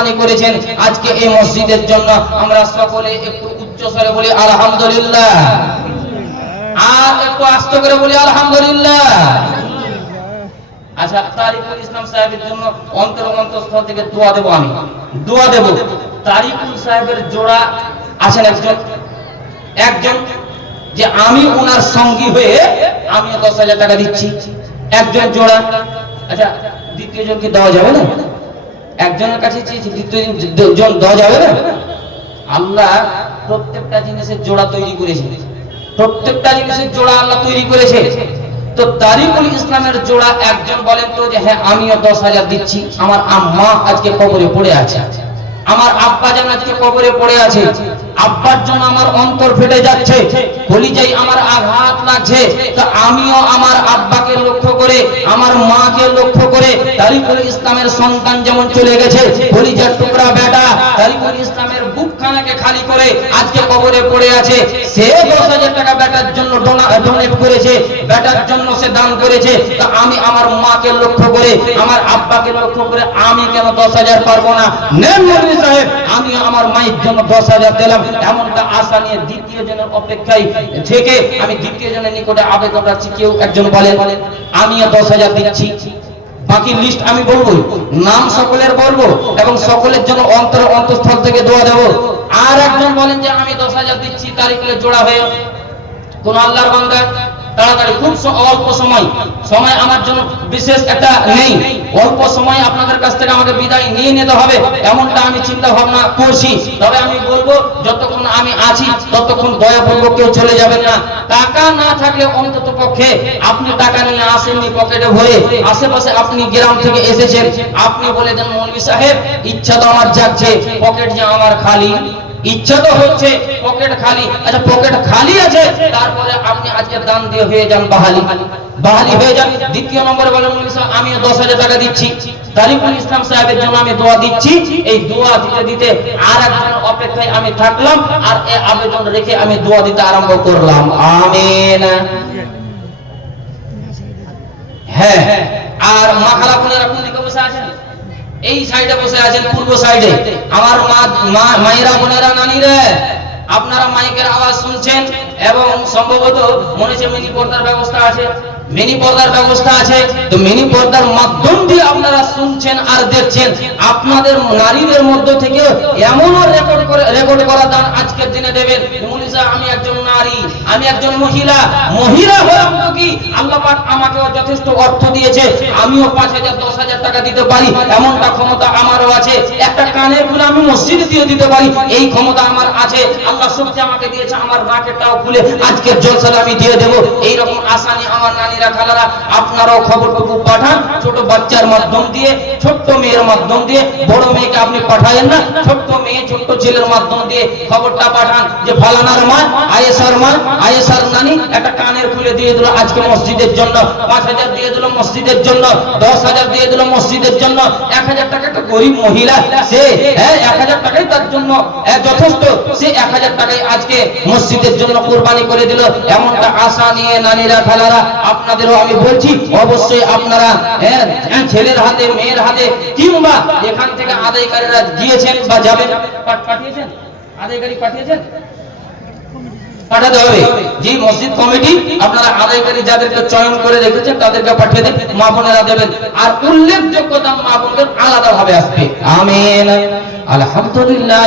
কোরবানি করেছেন। আজকে এই মসজিদের জন্য আমরা সকলে একটু উচ্চ স্বরে বলি, আলহামদুলিল্লাহ। আর একটু আস্তে করে বলি, আলহামদুলিল্লাহ। আচ্ছা তারিকুল ইসলাম সাহেবের জন্য অন্তর অন্তঃস্থল থেকে দোয়া দেব আমি। দোয়া দেব। তারিকুল সাহেবের জোড়া আছেন একজন। একজন যে আমি ওনার সঙ্গী হয়ে আমিও দশ হাজার টাকা দিচ্ছি। একজন জোড়া। আচ্ছা দ্বিতীয় জনকে দেওয়া যাবে না? একজনের কাছে চেয়েছি দেওয়া যাবে না? আল্লাহ প্রত্যেকটা জিনিসের জোড়া তৈরি করেছে। প্রত্যেকটা জিনিসের জোড়া আল্লাহ তৈরি করেছে। তো তারিকুল ইসলামের জোড়া একজন বলেন তো যে হ্যাঁ আমিও দশ হাজার দিচ্ছি। আমার আম্মা আজকে কবরে পড়ে আছে। আমার আব্বা যেন আজকে কবরে পড়ে আছে। আব্বার জন্য আমার অন্তর ফেটে যাচ্ছে। কলিজাই আমার আঘাত লাগছে। তো আমিও আমার আব্বাকে লক্ষ্য করে, আমার মাকে লক্ষ্য করে, তারিকুল ইসলামের সন্তান যেমন চলে গেছে কলিজার টুকরা বেটা তারিকুল ইসলামের বুকখানাকে খালি করে আজকে কবরে পড়ে আছে। সে দশ হাজার টাকা বেটার জন্য ডোনেট করেছে বেটার জন্য সে দান করেছে। তা আমি আমার মাকে লক্ষ্য করে, আমার আব্বাকে লক্ষ্য করে আমি কেন দশ হাজার পারব না? আমি আমার মায়ের জন্য দশ হাজার দিলাম। এমনটা আশা নিয়ে দ্বিতীয় জনের অপেক্ষায় থেকে আমি দ্বিতীয় জনের নিকটে আবেদন রাখছি কেউ একজন বলেন, আমিও দশ হাজার দিচ্ছি। বাকি লিস্ট আমি বলব নাম সকলের বলব এবং সকলের জন্য অন্তর অন্তঃস্থল থেকে দোয়া দেবো। আর একজন বলেন যে আমি দশ হাজার দিচ্ছি তারিখে জোড়া হয়ে কোন আল্লাহর বান্দা তাড়াতাড়ি, খুব অল্প সময়। সময় আমার জন্য বিশেষ একটা নেই। অল্প সময় আপনাদের কাছ থেকে আমাকে বিদায় নিয়ে নিতে হবে। এমনটা আমি চিন্তা ভাবনা করছি। তবে আমি বলব, যতক্ষণ আমি আছি, ততক্ষণ দয়া পূর্ব কেউ চলে যাবেন না। টাকা না থাকলে অন্তত পক্ষে আপনি টাকা নিয়ে আসেননি পকেটে ভরে। আশেপাশে আপনি গ্রাম থেকে এসেছেন। আপনি বলে দেন মৌলভী সাহেব, ইচ্ছা তো আমার যাচ্ছে। পকেট যে আমার খালি। ইচ্ছা তো হচ্ছে পকেট খালি। আচ্ছা পকেট খালি আছে, তারপরে আপনি আজকে দান দিয়ে হয়ে যান বাহালি। বাহালি হয়ে যান। দ্বিতীয় নম্বরে বলেন আমি দশ হাজার টাকা দিচ্ছি। তারিকুল ইসলাম সাহেবের জন্য আমি দোয়া দিচ্ছি। এই দোয়া দিতে দিতে আর একজনের অপেক্ষায় আমি থাকলাম আর এ আবেদন রেখে আমি দোয়া দিতে আরম্ভ করলাম। আমিন। হ্যাঁ। আর মা খালা বোনেরা কোন দিকে বসে আছেন? এই সাইডে বসে আছেন পূর্ব সাইডে আমার মা মায়েরা, বোনেরা, নানিরা, আপনারা মাইকের আওয়াজ শুনছেন এবং সম্ভবত মনে হচ্ছে মিনি পর্দার ব্যবস্থা আছে। মিনি পর্দার ব্যবস্থা আছে। তো মিনি পর্দার মাধ্যম দিয়ে আপনারা শুনছেন আর দেখছেন। আপনাদের নারীদের মধ্য থেকে এমনও রেকর্ড করে রেকর্ড করা দান আজকের দিনে দেবেন। আমি একজন নারী, আমি একজন মহিলা। মহিলা হলাম তো কি? আল্লাহ পাক আমাকেও যথেষ্ট অর্থ দিয়েছে। আমিও পাঁচ হাজার, দশ হাজার টাকা দিতে পারি। এমনটা ক্ষমতা আমারও আছে। একটা কানের খুলে আমি মসজিদে দিয়ে দিতে পারি। এই ক্ষমতা আমার আছে। আল্লাহ শক্তি আমাকে দিয়েছে, আমার মার্কেটটাও খুলে আজকের জলসালে আমি দিয়ে দেবো। এইরকম আশা নিয়ে আমার খালারা আপনারাও খবরটুকু পাঠান ছোট বাচ্চার মাধ্যম দিয়ে ছোট্ট মেয়ের মাধ্যম দিয়ে বড় মেয়েকে আপনি পাঠায়েন না ছোট্ট মেয়ে ছোট্ট ছেলের মাধ্যম দিয়ে খবরটা পাঠান যে ফালানার মা আয়েসার মা আয়েসার নানি একটা কানের খুলে দিয়ে দিল আজকে মসজিদের জন্য পাঁচ হাজার দিয়ে দিল মসজিদের জন্য দশ হাজার দিয়ে দিল মসজিদের জন্য এক হাজার টাকা একটা গরিব মহিলা সে হ্যাঁ এক হাজার টাকাই তার জন্য হ্যাঁ, যথেষ্ট সে এক হাজার টাকাই আজকে মসজিদের জন্য কোরবানি করে দিল এমনটা আশা নিয়ে নানিরা খালারা আপনাদেরও আমি বলছি অবশ্যই আপনারা হ্যাঁ হ্যাঁ, ছেলের হাতে মেয়ের হাতে কিংবা এখান থেকে আদায়কারীরা গিয়েছেন বা যাবেন পাঠিয়েছেন? আদায়কারী পাঠিয়েছেন? যে মসজিদ কমিটি আপনারা আদায়কারী যাদেরকে চয়ন করে রেখেছেন তাদেরকে পাঠিয়ে দেন মা বোনেরা দেবেন। আর উল্লেখযোগ্য মা বোনদের আলাদা ভাবে আসবে আলহামদুলিল্লাহ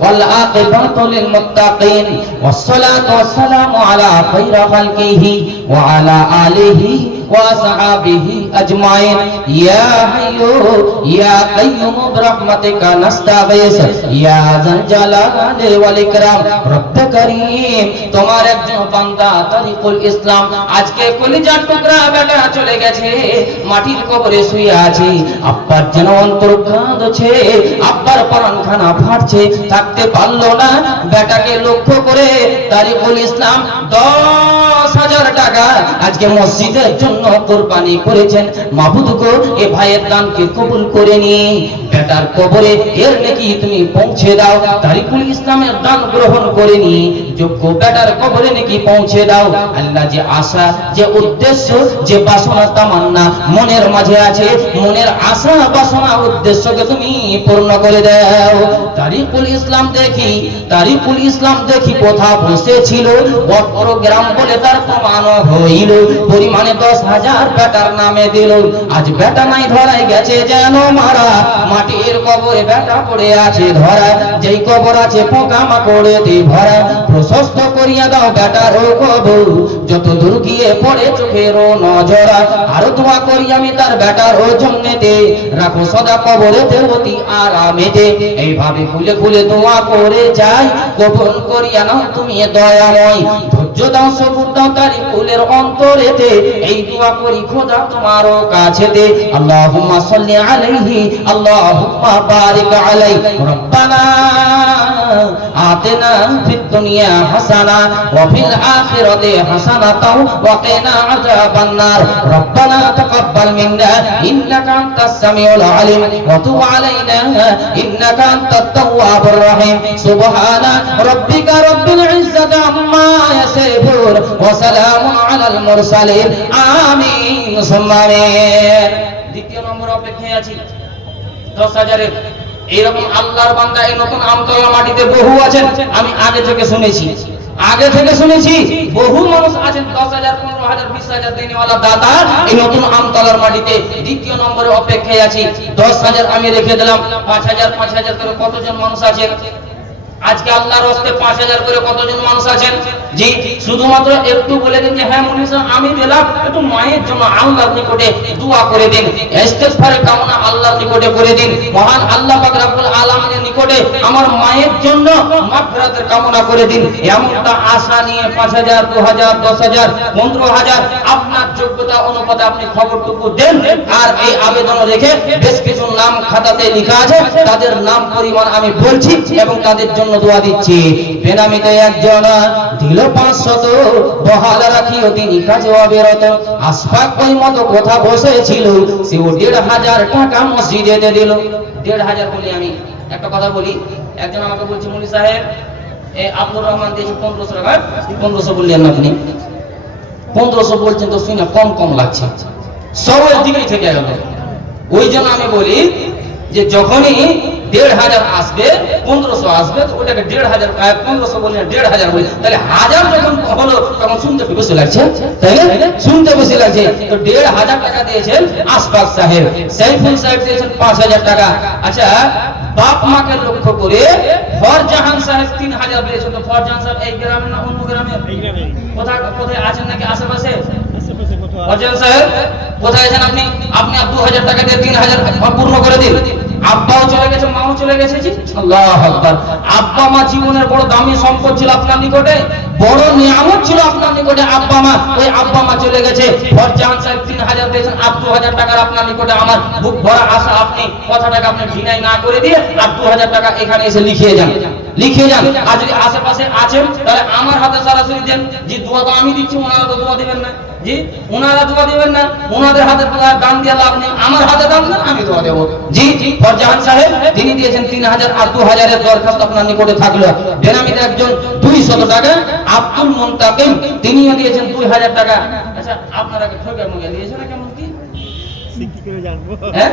والعاقبة للمتقين والصلاة والسلام على خير خلقه وعلى آله وأصحابه أجمعين يا حي يا قيوم برحمتك نستغيث يا ذا الجلال والإكرام رب كريم তোমার একজন বান্দা তারিকুল ইসলাম আজকে কলিজার টুকরা বেটা চলে গেছে মাটির কবরে শুয়ে আছে আব্বার যেন অন্তর কাঁদছে আব্বার পরানখানা ফাটছে থাকতে পারলো না বেটাকে লক্ষ্য করে তারিকুল ইসলাম দশ হাজার টাকা আজকে মসজিদের জন্য কোরবানি করেছেন মাহবুদ গো, এ ভাইয়ের দানকে কবুল করে বেটার কবরে এর নাকি তুমি পৌঁছে দাও। তারিকুল ইসলামের দান গ্রহণ করে যোগ্য বেটার কবরে নাকি পৌঁছে দাও। আল্লাহ যে আশা, যে উদ্দেশ্য, যে বাসনা তামান্না মনের মাঝে আছে, মনের আশা, বাসনা, উদ্দেশ্যকে তুমি পূর্ণ করে দাও। তারিকুল ইসলাম দেখি তারিকুল ইসলাম দেখি কোথা বসেছিল। গ্রাম বলে তার প্রমাণ হইল। পরিমাণে দশ হাজার বেটার নামে দিল। আজ বেটা নাই ধরাই গেছে যেন মারা। মাটির কবরে বেটা পড়ে আছে ধরা। যেই কবর আছে পোকা মাকড়ে দি ভরা। প্রশস্ত করিয়া দাও বেটার কবর। যত দূর গিয়ে পড়ে চোখের নজরা। আরও দোয়া করি আমি তার বেটার জন্যেতে। রাখো সদা আরামেতে। এইভাবে খুলে খুলে দোয়া করে যাই। গোপন করিয়া নাও তুমি দয়াময়। ধৈর্য দাও সবুর দাও তারি ফুলের অন্তরেতে, এই দোয়া করি খোদা তোমারও কাছেতে। আল্লাহুম্মা সাল্লি আলাইহি, আল্লাহুম্মা বারিক আলাই রব্বানা আতিনা ফিদ দুনিয়া হাসানা, ওয়া ফিল আখিরাতি হাসানাতাও, ওয়া কিনা আযাবান নার। রব্বানা তাকাব্বাল মিন্না, ইন্নাকা আনতাস সামিউল আলিম, ওয়া তুব আলাইনা, ইন্নাকা আনতাত তাওয়াবুর রহিম। সুবহানা রাব্বিকা রাব্বিল ইজ্জাতি আম্মা ইয়াসিফুন, ওয়া সালামুন আলাল মুরসালিন। আমিন, সুম্মা দ্বিতীয় নম্বর অপেক্ষায় আছি। দশ হাজারের এইরকম আল্লাহর বান্দা, এই নতুন আমতলা মাটিতে বহু আছেন, আমি আগে থেকে শুনেছি। আগে থেকে শুনেছি, বহু মানুষ আছেন, দশ হাজার, পনেরো হাজার, বিশ হাজার দিনওয়ালা দাদা এই নতুন আমতলার মাটিতে দ্বিতীয় নম্বরে অপেক্ষায় আছি। দশ হাজার আমি রেখে দিলাম, পাঁচ হাজার পাঁচ হাজার করে কতজন মানুষ আছেন? আজকে আল্লাহর হস্তে পাঁচ হাজার করে কতজন মানুষ আছেন? জি, শুধুমাত্র একটু বলে দিন যে হ্যাঁ মুনি আমি দিলাম একটু মায়ের জন্য আল্লাহর নিকটে দোয়া করে দিন। ইস্তেগফারের কামনা আল্লাহর নিকটে করে দিন। মহান আল্লাহ পাক রব্বুল আলামিনের নিকটে আমার মায়ের জন্য মাগফিরাতের কামনা করে দিন। এমনটা আশা নিয়ে পাঁচ হাজার, দু হাজার, দশ হাজার, পনেরো হাজার আপনার যোগ্যতা অনুপাতে আপনি খবরটুকু দেন। আর এই আবেদন রেখে বেশ কিছু নাম খাতাতে লেখা আছে। তাদের নাম পরিমাণ আমি বলছি এবং তাদের জন্য দোয়া দিচ্ছি। বেনামিতে একজন দিল পাঁচশত, বহাল রাখিও তিনি কাজে অবিরত। আসফাক ওই মতো কথা বসেছিল? সেও দেড় হাজার টাকা মসজিদে দিল। দেড় হাজার বলি আমি। একটা কথা বলি, একজন আমাকে বলছে মুনি সাহেব আব্দুর রহমান দিয়েছে পনেরোশো টাকা। পনেরোশো বললেন আপনি। পনেরোশো বলছেন তো শুনে কম কম লাগছে। সবের দিকেই থেকে গেল। ওই জন্য আমি বলি যে যখনই দেড় হাজার আসবে পনেরোশো আসবে তো ওটাকে দেড় হাজার পনেরোশো বলি না, দেড় হাজার বলি। তাহলে হাজার যখন হলো তখন শুনতে বেশি লাগছে তাই না শুনতে বেশি লাগছে। তো দেড় হাজার টাকা দিয়েছেন আশফাক সাহেব। সাইফুল সাহেব দিয়েছেন পাঁচ হাজার টাকা। আচ্ছা বাপ মাকে লক্ষ্য করে ফরজাহান সাহেব তিন হাজার দিয়েছেন তো ফরজাহান সাহেব এই গ্রামের না অন্য গ্রামের কোথায় কোথায় আছেন নাকি আশেপাশে? ফরজাহান সাহেব কোথায় আছেন আপনি? আপনি দু হাজার টাকা দিয়ে তিন হাজার পূর্ণ করে দিন। আব্বাও চলে গেছে, মাও চলে গেছে আব্বা মা জীবনের বড় দামি সম্পদ ছিল আপনার নিকটে, বড় নিয়ামত ছিল আপনার নিকটে, আব্বা মা, ওই আব্বা মা চলে গেছে। দু হাজার আপনার নিকটে আমার বুক ভরা আশা আপনি কথাটাকে না করে দিয়ে আর দু হাজার টাকা এখানে এসে লিখে আর যদি আশেপাশে আছেন, তাহলে আমার হাতে দেন। যে দোয়া তো আমি দিচ্ছি, ওনারা তো দোয়া দিবেন না। জি? ওনারা দোয়া দিবেন না। ওনাদের হাতে দান দিয়ে লাভ নেই। আমার হাতে দান দেন আমি দোয়া দেবো। জি জি। ফরজাহান সাহেব তিনি দিয়েছেন তিন হাজার আর দু হাজারের দরখাস্ত আপনার নিকটে থাকল। বেনামিতে একজন দুই শত টাকা আব্দুল মুন্তাকিম তিনিও দিয়েছেন দুই হাজার টাকা। আচ্ছা আপনারা ঠকে মুখে দিয়েছেন কেমন কি? হ্যাঁ?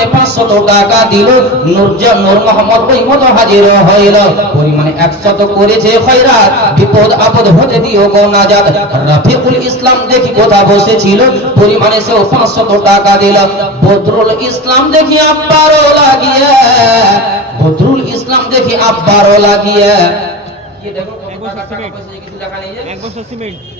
মানে পাঁচশত টাকা দিল। নূরজা নূর মোহাম্মদ ওই মতো হাজির হইল। পরিমাণে একশত করেছে খয়রাত। বিপদ আপদ হতে দিও গো নাজাত। রাফিকুল ইসলাম দেখি কোথা বসেছিল। পরিমাণে সেও পাঁচশত টাকা দিল। বদরুল ইসলাম দেখি আব্বারও লাগিয়ে। বদরুল ইসলাম দেখি আব্বারও লাগিয়ে। এক বছর সিমেন্ট।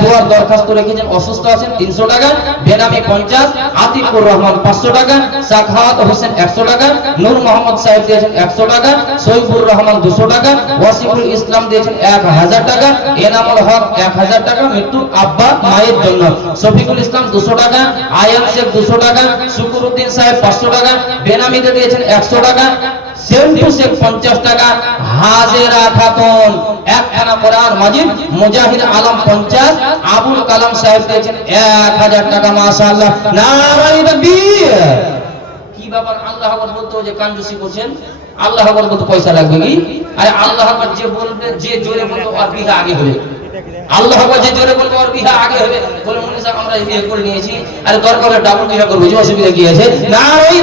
দোয়ার দরখাস্ত রেখেছেন অসুস্থ আছেন তিনশো টাকা, বেনামি পঞ্চাশ, আতিকুর রহমান পাঁচশো টাকা, সাখাওয়াত হোসেন একশো টাকা, নূর মোহাম্মদ সাহেব দিয়েছেন একশো টাকা, সৈফুর রহমান দুশো টাকা, ওয়াসিফুল ইসলাম দিয়েছেন এক হাজার টাকা, এনামুল হক এক হাজার টাকা মৃত্যু আব্বা মায়ের জন্য। শফিকুল ইসলাম দুশো টাকা, আয়ান শেখ দুশো টাকা শুকুরুদ্দিন সাহেব পাঁচশো টাকা, বেনামিতে দিয়েছেন একশো টাকা আল্লাহ পয়সা লাগবে কি? আরে আল্লাহ যে বলবে, যে জোরে বলবে আর বিঘা আগে হবে। আল্লাহ যে জোরে বলবে আর বিঘা আগে হবে। বলে মনে আমরা বিয়ে করে নিয়েছি, আরে দরকার ডাবল বিঘা করব, যে অসুবিধা কি আছে? নারাই